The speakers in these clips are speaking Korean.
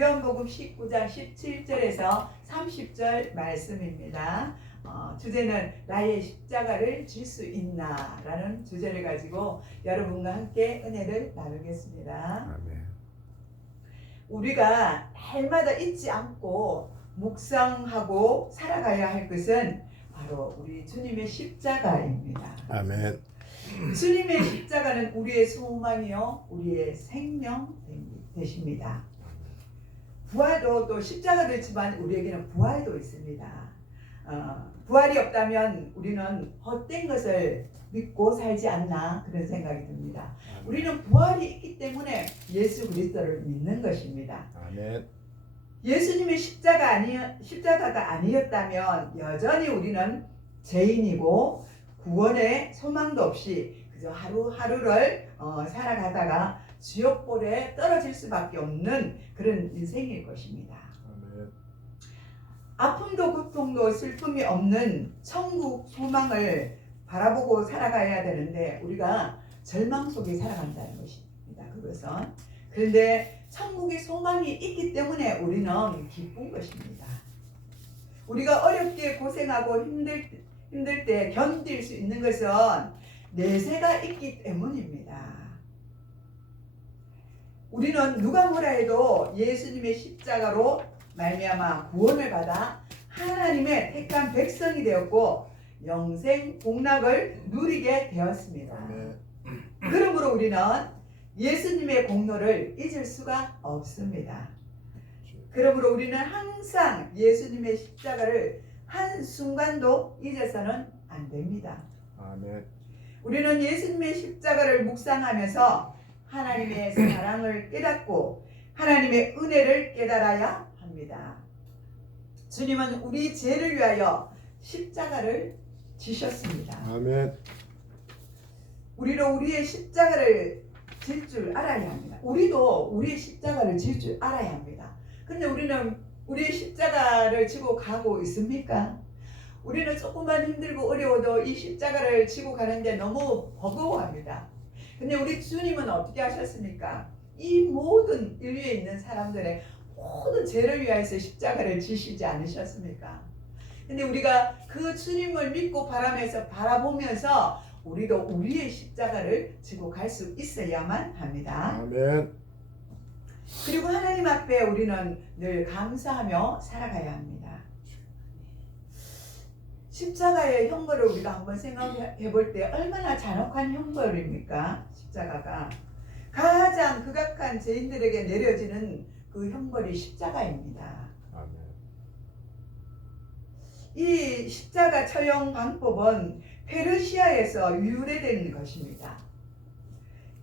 요한복음 19장 17절에서 30절 말씀입니다. 주제는 나의 십자가를 질 수 있나 라는 주제를 가지고 여러분과 함께 은혜를 나누겠습니다. 아멘. 우리가 날마다 잊지 않고 묵상하고 살아가야 할 것은 바로 우리 주님의 십자가입니다. 아멘. 주님의 십자가는 우리의 소망이요 우리의 생명 되십니다. 부활도 또 십자가도 있지만 우리에게는 부활도 있습니다. 부활이 없다면 우리는 헛된 것을 믿고 살지 않나 그런 생각이 듭니다. 우리는 부활이 있기 때문에 예수 그리스도를 믿는 것입니다. 아멘. 예수님의 십자가가 아니었다면 여전히 우리는 죄인이고 구원의 소망도 없이 그저 하루하루를 살아가다가 지옥불에 떨어질 수밖에 없는 그런 인생일 것입니다. 아멘. 아픔도 고통도 슬픔이 없는 천국 소망을 바라보고 살아가야 되는데 우리가 절망 속에 살아간다는 것입니다. 그것은 그런데 천국의 소망이 있기 때문에 우리는 기쁜 것입니다. 우리가 어렵게 고생하고 힘들 때 견딜 수 있는 것은 내세가 있기 때문입니다. 우리는 누가 뭐라 해도 예수님의 십자가로 말미암아 구원을 받아 하나님의 택한 백성이 되었고 영생 복락을 누리게 되었습니다. 아멘. 그러므로 우리는 예수님의 공로를 잊을 수가 없습니다. 그러므로 우리는 항상 예수님의 십자가를 한순간도 잊어서는 안 됩니다. 아멘. 우리는 예수님의 십자가를 묵상하면서 하나님의 사랑을 깨닫고 하나님의 은혜를 깨달아야 합니다. 주님은 우리 죄를 위하여 십자가를 지셨습니다. 아멘. 우리도 우리의 십자가를 질 줄 알아야 합니다. 우리도 우리의 십자가를 질 줄 알아야 합니다. 근데 우리는 우리의 십자가를 지고 가고 있습니까? 우리는 조금만 힘들고 어려워도 이 십자가를 지고 가는데 너무 버거워합니다. 근데 우리 주님은 어떻게 하셨습니까? 이 모든 인류에 있는 사람들의 모든 죄를 위하여서 십자가를 지시지 않으셨습니까? 근데 우리가 그 주님을 믿고 바라보면서 우리도 우리의 십자가를 지고 갈 수 있어야만 합니다. 아멘. 그리고 하나님 앞에 우리는 늘 감사하며 살아가야 합니다. 십자가의 형벌을 우리가 한번 생각해 볼 때 얼마나 잔혹한 형벌입니까? 십자가가 가장 극악한 죄인들에게 내려지는 그 형벌이 십자가입니다. 아멘. 이 십자가 처형 방법은 페르시아에서 유래된 것입니다.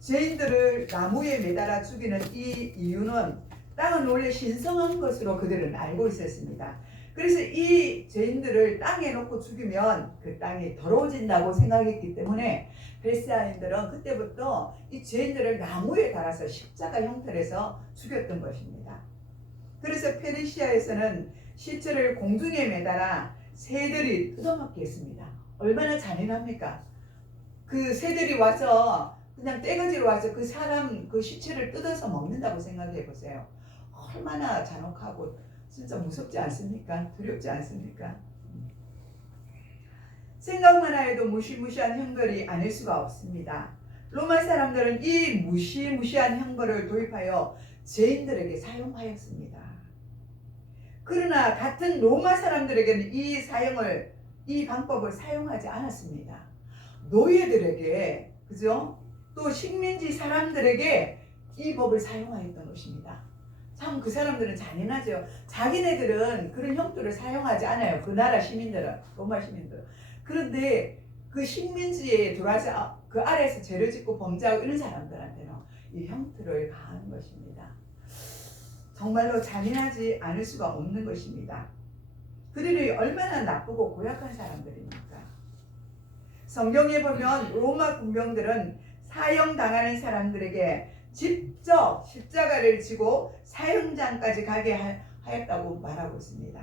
죄인들을 나무에 매달아 죽이는 이 이유는 땅은 원래 신성한 것으로 그들은 알고 있었습니다. 그래서 이 죄인들을 땅에 놓고 죽이면 그 땅이 더러워진다고 생각했기 때문에 페르시아인들은 그때부터 이 죄인들을 나무에 달아서 십자가 형태로서 죽였던 것입니다. 그래서 페르시아에서는 시체를 공중에 매달아 새들이 뜯어먹게 했습니다. 얼마나 잔인합니까? 그 새들이 와서 그냥 떼거지로 와서 그 사람 그 시체를 뜯어서 먹는다고 생각해 보세요. 얼마나 잔혹하고 진짜 무섭지 않습니까? 두렵지 않습니까? 생각만 해도 무시무시한 형벌이 아닐 수가 없습니다. 로마 사람들은 이 무시무시한 형벌을 도입하여 죄인들에게 사용하였습니다. 그러나 같은 로마 사람들에게는 이 방법을 사용하지 않았습니다. 노예들에게, 그죠? 또 식민지 사람들에게 이 법을 사용하였던 것입니다. 참 그 사람들은 잔인하죠. 자기네들은 그런 형태를 사용하지 않아요. 그 나라 시민들은, 로마 시민들은. 그런데 그 식민지에 들어와서 그 아래에서 죄를 짓고 범죄하고 이런 사람들한테는 이 형태를 가하는 것입니다. 정말로 잔인하지 않을 수가 없는 것입니다. 그들이 얼마나 나쁘고 고약한 사람들입니까? 성경에 보면 로마 군병들은 사형당하는 사람들에게 직접 십자가를 지고 사형장까지 가게 하였다고 말하고 있습니다.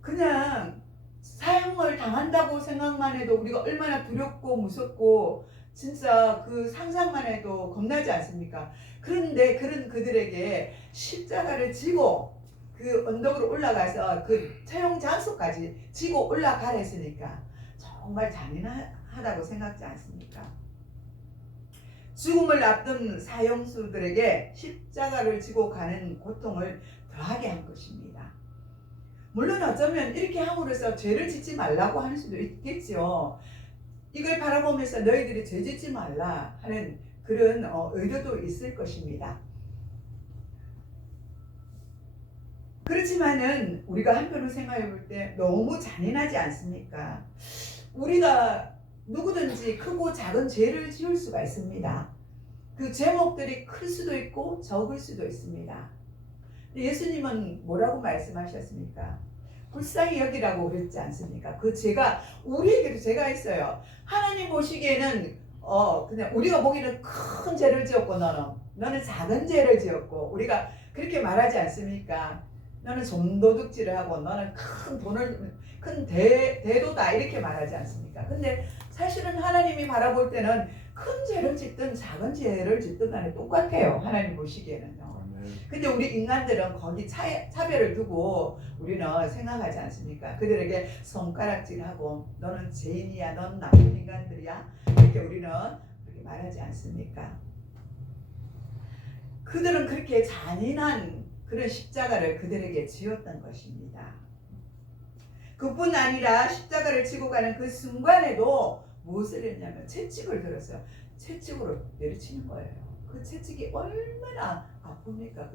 그냥 사형을 당한다고 생각만 해도 우리가 얼마나 두렵고 무섭고 진짜 그 상상만 해도 겁나지 않습니까? 그런데 그런 그들에게 십자가를 지고 그 언덕으로 올라가서 그 처형 장소까지 지고 올라가라 했으니까 정말 잔인하다고 생각지 않습니까? 죽음을 앞둔 사형수들에게 십자가를 지고 가는 고통을 더하게 한 것입니다. 물론 어쩌면 이렇게 함으로써 죄를 짓지 말라고 하는 수도 있겠죠. 이걸 바라보면서 너희들이 죄 짓지 말라 하는 그런 의도도 있을 것입니다. 그렇지만은 우리가 한편으로 생각해 볼 때 너무 잔인하지 않습니까? 우리가 누구든지 크고 작은 죄를 지을 수가 있습니다. 그 제목들이 클 수도 있고 적을 수도 있습니다. 예수님은 뭐라고 말씀하셨습니까? 불쌍히 여기라고 그랬지 않습니까? 그 죄가 우리에게도 죄가 있어요. 하나님 보시기에는 그냥 우리가 보기에는 큰 죄를 지었고 너는 작은 죄를 지었고 우리가 그렇게 말하지 않습니까? 너는 좀도둑질을 하고 너는 큰 대도다 이렇게 말하지 않습니까? 근데 사실은 하나님이 바라볼 때는 큰 죄를 짓든 작은 죄를 짓든 간에 똑같아요. 하나님 보시기에는요. 근데 우리 인간들은 거기 차별을 두고 우리는 생각하지 않습니까? 그들에게 손가락질하고 너는 죄인이야, 넌 나쁜 인간들이야 이렇게 우리는 그렇게 말하지 않습니까? 그들은 그렇게 잔인한 그런 십자가를 그들에게 지었던 것입니다. 그뿐 아니라 십자가를 지고 가는 그 순간에도 무엇을 했냐면 채찍을 들었어요. 채찍으로 내리치는 거예요. 그 채찍이 얼마나 아픕니까?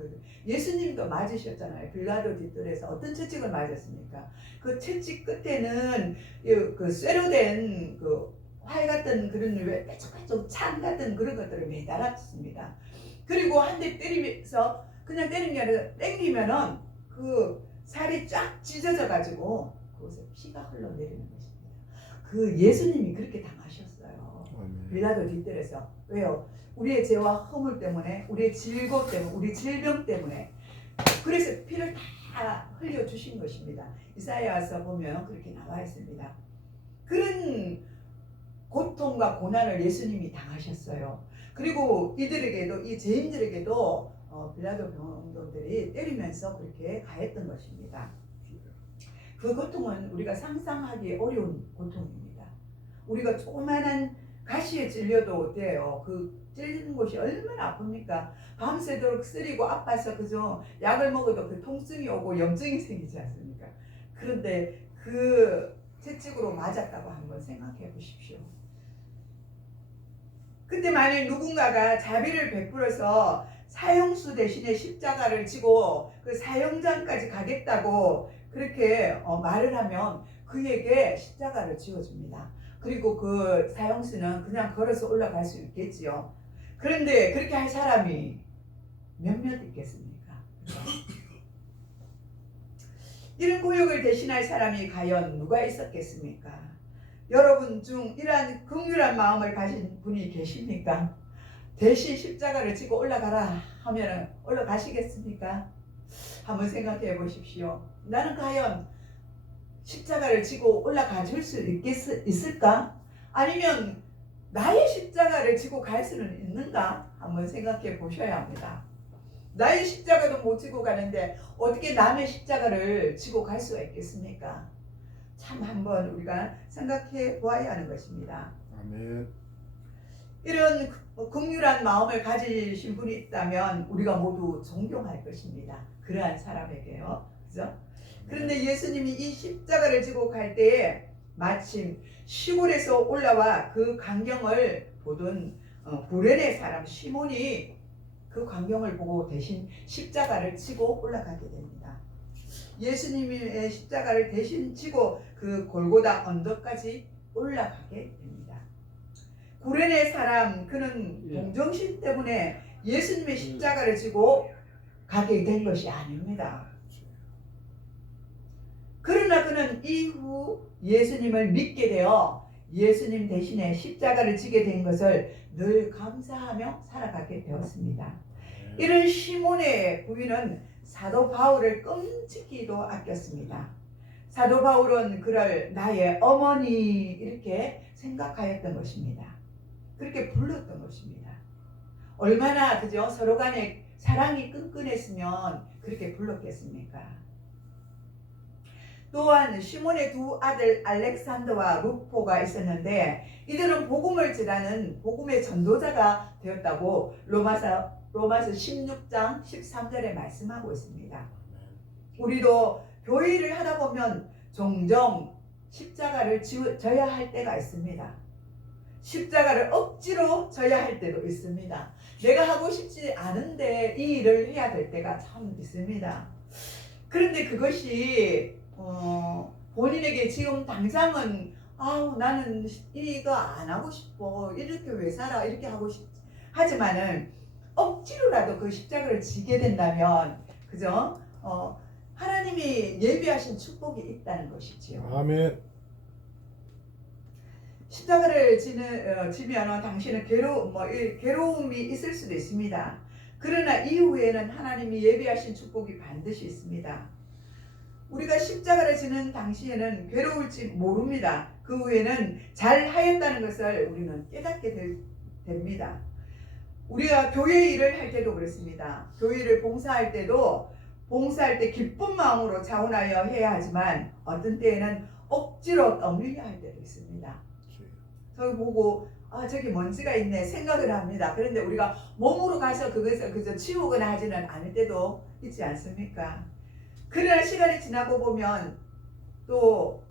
예수님도 맞으셨잖아요. 빌라도 뒷뜰에서 어떤 채찍을 맞았습니까? 그 채찍 끝에는 그 쇠로 된 그 활 같은 그런 빼쩍빼쩍 창 같은 그런 것들을 매달았습니다. 그리고 한 대 때리면서 그냥 때리는 게 아니라 땡기면은 그 살이 쫙 찢어져 가지고 그곳에 피가 흘러내리는 것입니다. 그 예수님이 그렇게 당하셨어요. 빌라도 뒷뜰에서. 왜요? 우리의 죄와 허물 때문에, 우리의 질고 때문에, 우리 질병 때문에 그래서 피를 다 흘려주신 것입니다. 이사야서 보면 그렇게 나와 있습니다. 그런 고통과 고난을 예수님이 당하셨어요. 그리고 이들에게도 이 죄인들에게도 빌라도 병동들이 때리면서 그렇게 가했던 것입니다. 그 고통은 우리가 상상하기 어려운 고통입니다. 우리가 조그만한 가시에 찔려도 어때요? 그 찔리는 곳이 얼마나 아픕니까? 밤새도록 쓰리고 아파서 그저 약을 먹어도 그 통증이 오고 염증이 생기지 않습니까? 그런데 그 채찍으로 맞았다고 한번 생각해 보십시오. 근데 만일 누군가가 자비를 베풀어서 사형수 대신에 십자가를 지고 그 사형장까지 가겠다고 그렇게 말을 하면 그에게 십자가를 지어줍니다. 그리고 그 사형수는 그냥 걸어서 올라갈 수 있겠지요. 그런데 그렇게 할 사람이 몇몇 있겠습니까? 이런 고역을 대신할 사람이 과연 누가 있었겠습니까? 여러분 중 이러한 긍휼한 마음을 가진 분이 계십니까? 대신 십자가를 지고 올라가라 하면 올라가시겠습니까? 한번 생각해 보십시오. 나는 과연 십자가를 지고 올라가 줄 수 있을까? 아니면 나의 십자가를 지고 갈 수는 있는가? 한번 생각해 보셔야 합니다. 나의 십자가도 못 지고 가는데 어떻게 남의 십자가를 지고 갈 수가 있겠습니까? 참 한번 우리가 생각해 보아야 하는 것입니다. 아멘. 이런 긍휼한 마음을 가지신 분이 있다면 우리가 모두 존경할 것입니다. 그러한 사람에게요. 그죠? 그런데 예수님이 이 십자가를 지고 갈 때에 마침 시골에서 올라와 그 광경을 보던 구레네 사람 시몬이 그 광경을 보고 대신 십자가를 지고 올라가게 됩니다. 예수님의 십자가를 대신 지고 그 골고다 언덕까지 올라가게 됩니다. 구레네 사람 그는 동정심 때문에 예수님의 십자가를 지고 가게 된 것이 아닙니다. 그러나 그는 이후 예수님을 믿게 되어 예수님 대신에 십자가를 지게 된 것을 늘 감사하며 살아가게 되었습니다. 이런 시몬의 부인은 사도 바울을 끔찍히도 아꼈습니다. 사도 바울은 그를 나의 어머니 이렇게 생각하였던 것입니다. 그렇게 불렀던 것입니다. 얼마나 그죠? 서로 간에 사랑이 끈끈했으면 그렇게 불렀겠습니까? 또한 시몬의 두 아들 알렉산더와 루포가 있었는데 이들은 복음을 전하는 복음의 전도자가 되었다고 로마서 16장 13절에 말씀하고 있습니다. 우리도 교회를 하다 보면 종종 십자가를 져야 할 때가 있습니다. 십자가를 억지로 져야 할 때도 있습니다. 내가 하고 싶지 않은데 이 일을 해야 될 때가 참 있습니다. 그런데 그것이 본인에게 지금 당장은 나는 이거 안 하고 싶어, 이렇게 왜 살아, 이렇게 하고 싶지, 하지만은 억지로라도 그 십자가를 지게 된다면 그죠? 하나님이 예비하신 축복이 있다는 것이지요. 아멘. 십자가를 지면 당신은 괴로움이 있을 수도 있습니다. 그러나 이후에는 하나님이 예비하신 축복이 반드시 있습니다. 우리가 십자가를 지는 당시에는 괴로울지 모릅니다. 그 후에는 잘 하였다는 것을 우리는 깨닫게 됩니다. 우리가 교회 일을 할 때도 그렇습니다. 교회를 봉사할 때 기쁜 마음으로 자원하여 해야 하지만 어떤 때에는 억지로 떠밀려 할 때도 있습니다. 저기 보고 저기 먼지가 있네 생각을 합니다. 그런데 우리가 몸으로 가서 그것을 그저 치우거나 하지는 않을 때도 있지 않습니까? 그러나 시간이 지나고 보면 또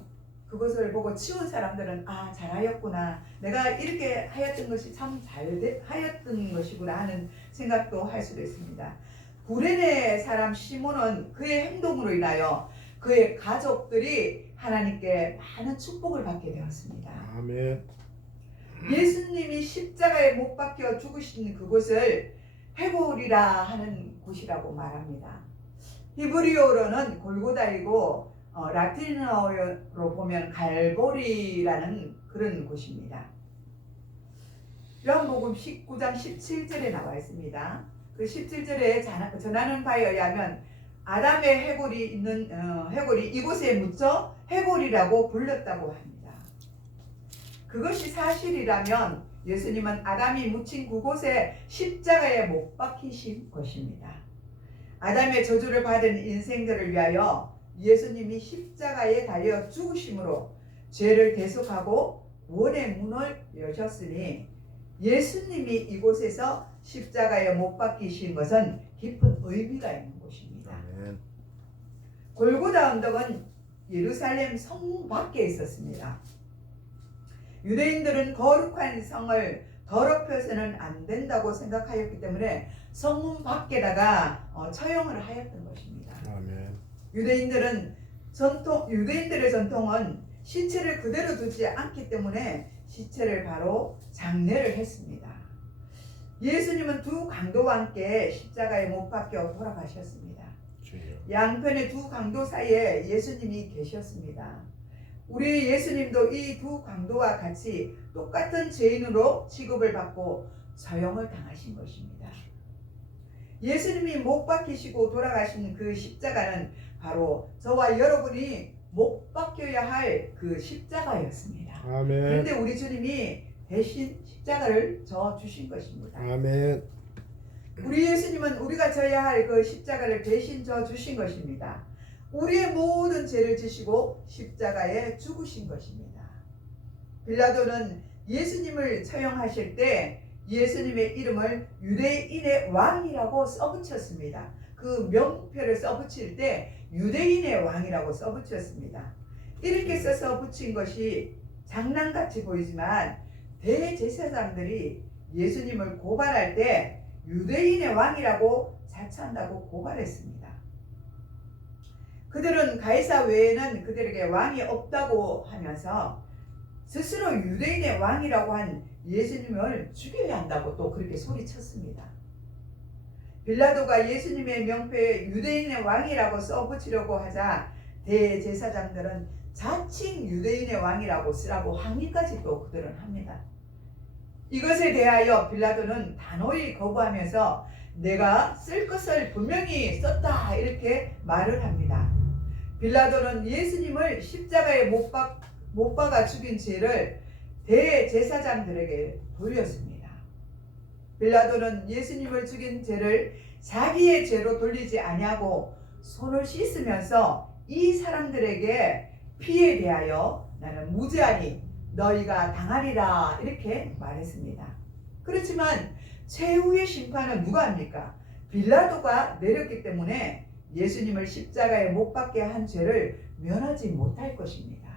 그것을 보고 치운 사람들은 잘하였구나, 내가 이렇게 하였던 것이 참 하였던 것이구나 하는 생각도 할 수도 있습니다. 구레네 사람 시몬은 그의 행동으로 인하여 그의 가족들이 하나님께 많은 축복을 받게 되었습니다. 아멘. 예수님이 십자가에 못 박혀 죽으신 그곳을 헤골이라 하는 곳이라고 말합니다. 히브리어로는 골고다이고 라틴어로 보면 갈보리라는 그런 곳입니다. 요한복음 19장 17절에 나와 있습니다. 그 17절에 전하는 바에 의하면 아담의 해골이 이곳에 묻혀 해골이라고 불렀다고 합니다. 그것이 사실이라면 예수님은 아담이 묻힌 그곳에 십자가에 못 박히신 것입니다. 아담의 저주를 받은 인생들을 위하여 예수님이 십자가에 달려 죽으심으로 죄를 대속하고 구원의 문을 여셨으니 예수님이 이곳에서 십자가에 못 박히신 것은 깊은 의미가 있는 곳입니다. 아멘. 골고다 언덕은 예루살렘 성문 밖에 있었습니다. 유대인들은 거룩한 성을 더럽혀서는 안 된다고 생각하였기 때문에 성문 밖에다가 처형을 하였던 것입니다. 아멘. 유대인들의 전통은 시체를 그대로 두지 않기 때문에 시체를 바로 장례를 했습니다. 예수님은 두 강도와 함께 십자가에 못 박혀 돌아가셨습니다. 양편의 두 강도 사이에 예수님이 계셨습니다. 우리 예수님도 이 두 강도와 같이 똑같은 죄인으로 취급을 받고 처형을 당하신 것입니다. 예수님이 못 박히시고 돌아가신 그 십자가는 바로 저와 여러분이 못 박혀야 할 그 십자가였습니다. 아멘. 그런데 우리 주님이 대신 십자가를 져 주신 것입니다. 아멘. 우리 예수님은 우리가 져야 할 그 십자가를 대신 져 주신 것입니다. 우리의 모든 죄를 지시고 십자가에 죽으신 것입니다. 빌라도는 예수님을 처형하실 때 예수님의 이름을 유대인의 왕이라고 써붙였습니다. 그 명표를 써붙일 때 유대인의 왕이라고 써붙였습니다. 이렇게 써서 붙인 것이 장난같이 보이지만 대제사장들이 예수님을 고발할 때 유대인의 왕이라고 자처한다고 고발했습니다. 그들은 가이사 외에는 그들에게 왕이 없다고 하면서 스스로 유대인의 왕이라고 한 예수님을 죽여야 한다고 또 그렇게 소리쳤습니다. 빌라도가 예수님의 명표에 유대인의 왕이라고 써붙이려고 하자 대제사장들은 자칭 유대인의 왕이라고 쓰라고 항의까지 또 그들은 합니다. 이것에 대하여 빌라도는 단호히 거부하면서 내가 쓸 것을 분명히 썼다 이렇게 말을 합니다. 빌라도는 예수님을 십자가에 못 박아 죽인 죄를 대제사장들에게 돌렸습니다. 빌라도는 예수님을 죽인 죄를 자기의 죄로 돌리지 아니하고 손을 씻으면서 이 사람들에게 피에 대하여 나는 무죄하니 너희가 당하리라 이렇게 말했습니다. 그렇지만 최후의 심판은 누가 합니까? 빌라도가 내렸기 때문에 예수님을 십자가에 못 박게 한 죄를 면하지 못할 것입니다.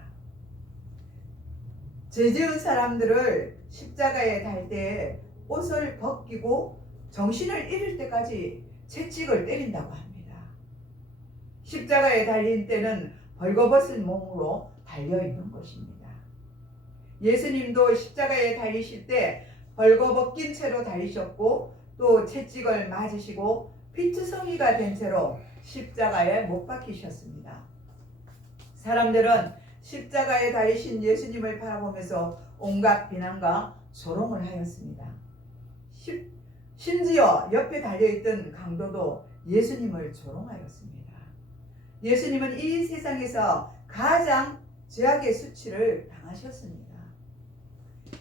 죄 지은 사람들을 십자가에 달 때 옷을 벗기고 정신을 잃을 때까지 채찍을 때린다고 합니다. 십자가에 달린 때는 벌거벗은 몸으로 달려있는 것입니다. 예수님도 십자가에 달리실 때 벌거벗긴 채로 달리셨고 또 채찍을 맞으시고 피투성이가 된 채로 십자가에 못 박히셨습니다. 사람들은 십자가에 달리신 예수님을 바라보면서 온갖 비난과 조롱을 하였습니다. 심지어 옆에 달려있던 강도도 예수님을 조롱하였습니다. 예수님은 이 세상에서 가장 죄악의 수치를 당하셨습니다.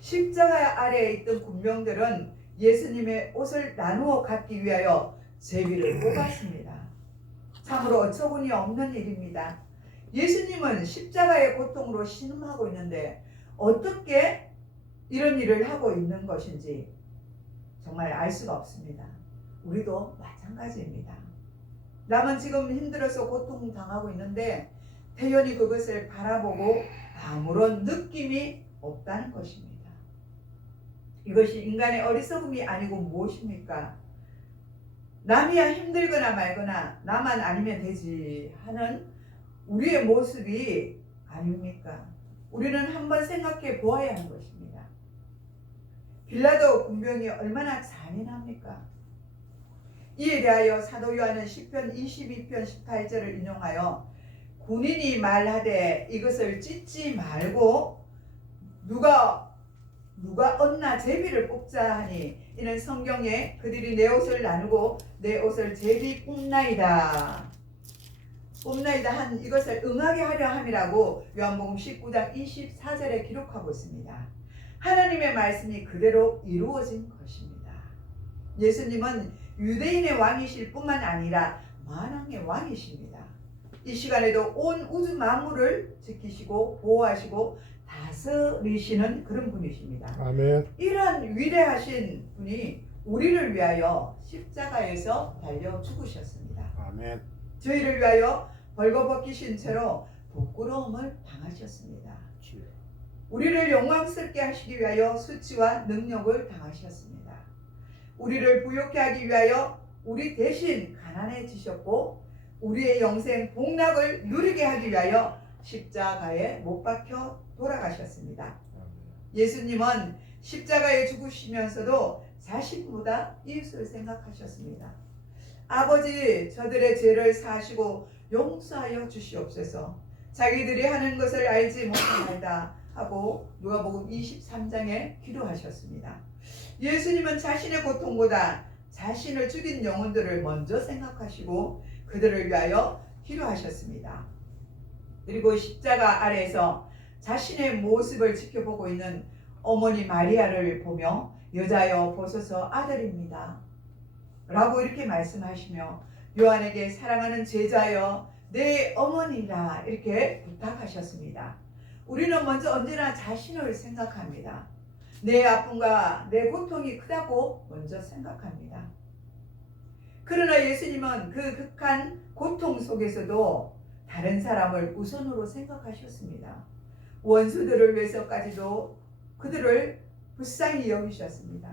십자가 아래에 있던 군병들은 예수님의 옷을 나누어 갖기 위하여 제비를 뽑았습니다. 참으로 어처구니 없는 일입니다. 예수님은 십자가의 고통으로 신음하고 있는데 어떻게 이런 일을 하고 있는 것인지 정말 알 수가 없습니다. 우리도 마찬가지입니다. 남은 지금 힘들어서 고통당하고 있는데 태연히 그것을 바라보고 아무런 느낌이 없다는 것입니다. 이것이 인간의 어리석음이 아니고 무엇입니까? 남이야 힘들거나 말거나 나만 아니면 되지 하는 우리의 모습이 아닙니까? 우리는 한번 생각해 보아야 하는 것입니다. 빌라도 군병이 얼마나 잔인합니까? 이에 대하여 사도 요한은 시편 22편 18절을 인용하여 군인이 말하되 이것을 찢지 말고 누가 얻나 제비를 뽑자 하니 이는 성경에 그들이 내 옷을 나누고 내 옷을 제비 뽑나이다 한 이것을 응하게 하려 함이라고 요한복음 19장 24절에 기록하고 있습니다. 하나님의 말씀이 그대로 이루어진 것입니다. 예수님은 유대인의 왕이실 뿐만 아니라 만왕의 왕이십니다. 이 시간에도 온 우주 만물을 지키시고 보호하시고 다스리시는 그런 분이십니다. 아멘. 이런 위대하신 분이 우리를 위하여 십자가에서 달려 죽으셨습니다. 아멘. 저희를 위하여 벌거벗기신 채로 부끄러움을 당하셨습니다. 우리를 영광스럽게 하시기 위하여 수치와 능력을 당하셨습니다. 우리를 부욕케 하기 위하여 우리 대신 가난해지셨고 우리의 영생 복락을 누리게 하기 위하여 십자가에 못 박혀 돌아가셨습니다. 예수님은 십자가에 죽으시면서도 자신보다 이웃을 생각하셨습니다. 아버지 저들의 죄를 사하시고 용서하여 주시옵소서. 자기들이 하는 것을 알지 못하나이다 하고 누가복음 23장에 기도하셨습니다. 예수님은 자신의 고통보다 자신을 죽인 영혼들을 먼저 생각하시고 그들을 위하여 기도하셨습니다. 그리고 십자가 아래에서 자신의 모습을 지켜보고 있는 어머니 마리아를 보며 여자여 보소서 아들입니다 라고 이렇게 말씀하시며 요한에게 사랑하는 제자여 내 어머니라 이렇게 부탁하셨습니다. 우리는 먼저 언제나 자신을 생각합니다. 내 아픔과 내 고통이 크다고 먼저 생각합니다. 그러나 예수님은 그 극한 고통 속에서도 다른 사람을 우선으로 생각하셨습니다. 원수들을 위해서까지도 그들을 불쌍히 여기셨습니다.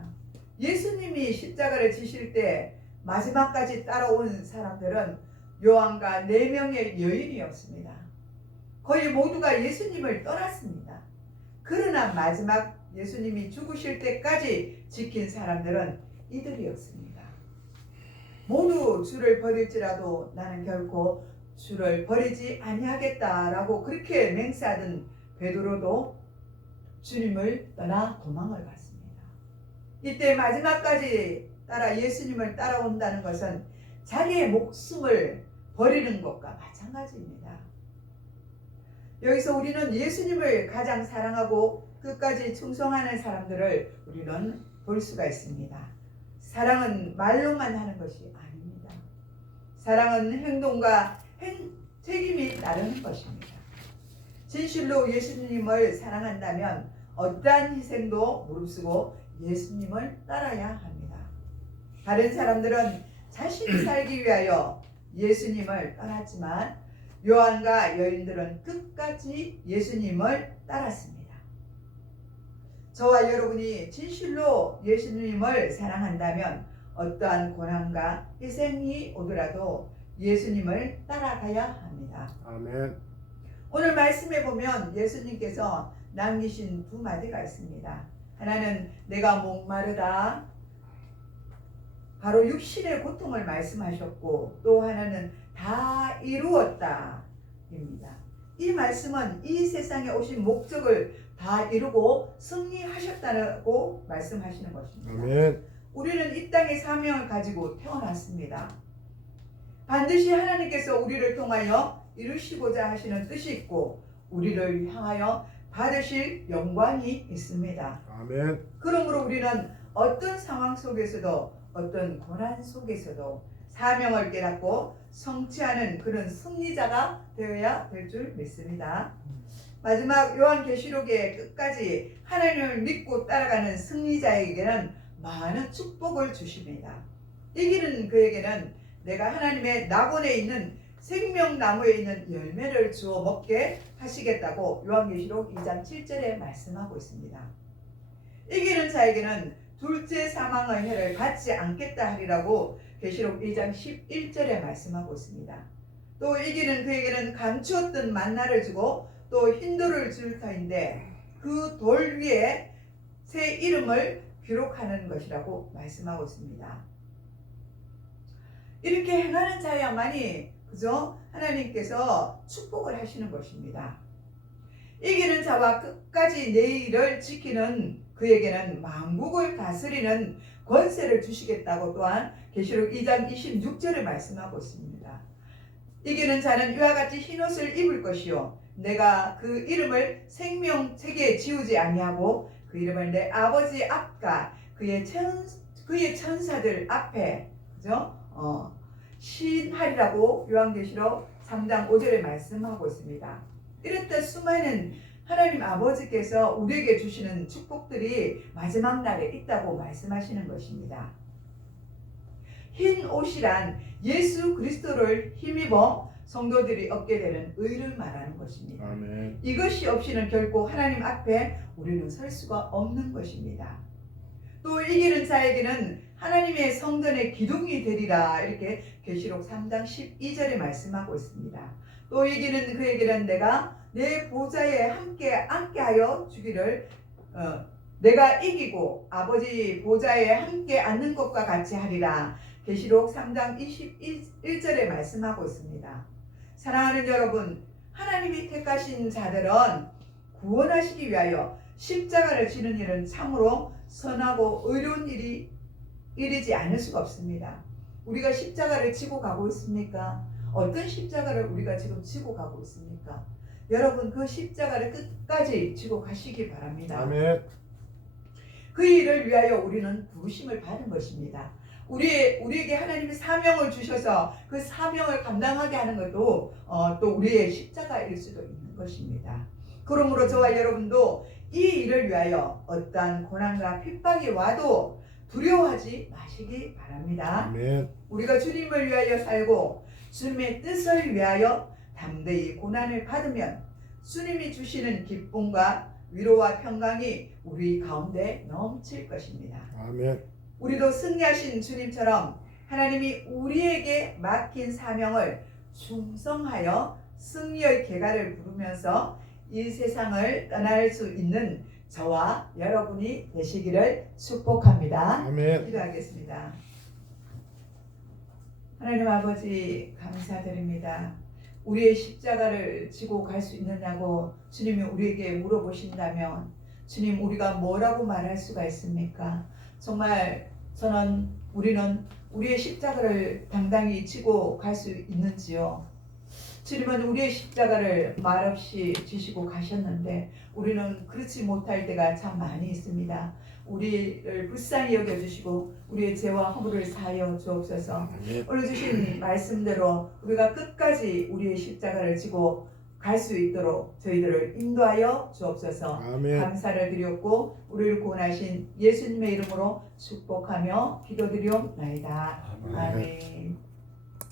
예수님이 십자가를 지실 때 마지막까지 따라온 사람들은 요한과 4명의 여인이었습니다. 거의 모두가 예수님을 떠났습니다. 그러나 마지막 예수님이 죽으실 때까지 지킨 사람들은 이들이었습니다. 모두 주를 버릴지라도 나는 결코 주를 버리지 아니하겠다라고 그렇게 맹세하던 베드로도 주님을 떠나 도망을 갔습니다. 이때 마지막까지 따라 예수님을 따라온다는 것은 자기의 목숨을 버리는 것과 마찬가지입니다. 여기서 우리는 예수님을 가장 사랑하고 그 끝까지 충성하는 사람들을 우리는 볼 수가 있습니다. 사랑은 말로만 하는 것이 아닙니다. 사랑은 행동과 책임이 따르는 것입니다. 진실로 예수님을 사랑한다면 어떠한 희생도 무릅쓰고 예수님을 따라야 합니다. 다른 사람들은 자신이 살기 위하여 예수님을 떠났지만 요한과 여인들은 끝까지 예수님을 따랐습니다. 저와 여러분이 진실로 예수님을 사랑한다면 어떠한 고난과 희생이 오더라도 예수님을 따라가야 합니다. 아멘. 오늘 말씀에 보면 예수님께서 남기신 두 마디가 있습니다. 하나는 내가 목마르다, 바로 육신의 고통을 말씀하셨고, 또 하나는 다 이루었다 입니다. 이 말씀은 이 세상에 오신 목적을 다 이루고 승리하셨다고 말씀하시는 것입니다. 아멘. 우리는 이 땅의 사명을 가지고 태어났습니다. 반드시 하나님께서 우리를 통하여 이루시고자 하시는 뜻이 있고 우리를 향하여 받으실 영광이 있습니다. 아멘. 그러므로 우리는 어떤 상황 속에서도 어떤 고난 속에서도 사명을 깨닫고 성취하는 그런 승리자가 되어야 될 줄 믿습니다. 마지막 요한계시록의 끝까지 하나님을 믿고 따라가는 승리자에게는 많은 축복을 주십니다. 이기는 그에게는 내가 하나님의 낙원에 있는 생명나무에 있는 열매를 주어 먹게 하시겠다고 요한계시록 2장 7절에 말씀하고 있습니다. 이기는 자에게는 둘째 사망의 해를 받지 않겠다 하리라고 계시록 2장 11절에 말씀하고 있습니다. 또 이기는 그에게는 감추었던 만나를 주고 또 흰돌을 줄 터인데 그 돌 위에 새 이름을 기록하는 것이라고 말씀하고 있습니다. 이렇게 행하는 자야만이 그죠? 하나님께서 축복을 하시는 것입니다. 이기는 자와 끝까지 내 일을 지키는 그에게는 만국을 다스리는 권세를 주시겠다고 또한 계시록 2장 26절에 말씀하고 있습니다. 이기는 자는 이와 같이 흰옷을 입을 것이요 내가 그 이름을 생명책에 지우지 아니하고 그 이름을 내 아버지 앞과 그의 천사들 앞에 그죠? 시인하리라고 요한계시록 3장 5절에 말씀하고 있습니다. 이렇듯 수많은 하나님 아버지께서 우리에게 주시는 축복들이 마지막 날에 있다고 말씀하시는 것입니다. 흰 옷이란 예수 그리스도를 힘입어 성도들이 얻게 되는 의를 말하는 것입니다. 아멘. 이것이 없이는 결코 하나님 앞에 우리는 설 수가 없는 것입니다. 또 이기는 자에게는 하나님의 성전의 기둥이 되리라 이렇게 계시록 3장 12절에 말씀하고 있습니다. 또 이기는 그에게는 내가 내 보좌에 함께 앉게 하여 주기를 내가 이기고 아버지 보좌에 함께 앉는 것과 같이 하리라 계시록 3장 21절에 말씀하고 있습니다. 사랑하는 여러분, 하나님이 택하신 자들은 구원하시기 위하여 십자가를 지는 일은 참으로 선하고 의로운 일이지 않을 수가 없습니다. 우리가 십자가를 지고 가고 있습니까? 어떤 십자가를 우리가 지금 지고 가고 있습니까? 여러분 그 십자가를 끝까지 지고 가시기 바랍니다. 아멘. 그 일을 위하여 우리는 부르심을 받은 것입니다. 우리에게 하나님이 사명을 주셔서 그 사명을 감당하게 하는 것도 또 우리의 십자가일 수도 있는 것입니다. 그러므로 저와 여러분도 이 일을 위하여 어떠한 고난과 핍박이 와도 두려워하지 마시기 바랍니다. 아멘. 우리가 주님을 위하여 살고 주님의 뜻을 위하여 담대히 고난을 받으면 주님이 주시는 기쁨과 위로와 평강이 우리 가운데 넘칠 것입니다. 아멘. 우리도 승리하신 주님처럼 하나님이 우리에게 맡긴 사명을 충성하여 승리의 계가를 부르면서 이 세상을 떠날 수 있는 저와 여러분이 되시기를 축복합니다. 아멘. 기도하겠습니다. 하나님 아버지 감사드립니다. 우리의 십자가를 지고 갈 수 있느냐고 주님이 우리에게 물어보신다면 주님 우리가 뭐라고 말할 수가 있습니까? 정말 우리는 우리의 십자가를 당당히 지고 갈 수 있는지요? 주님은 우리의 십자가를 말없이 지시고 가셨는데 우리는 그렇지 못할 때가 참 많이 있습니다. 우리를 불쌍히 여겨주시고 우리의 죄와 허물을 사하여 주옵소서. 오늘 주신 말씀대로 우리가 끝까지 우리의 십자가를 지고 갈 수 있도록 저희들을 인도하여 주옵소서. 아멘. 감사를 드렸고 우리를 구원하신 예수님의 이름으로 축복하며 기도드리옵나이다. 아멘. 아멘.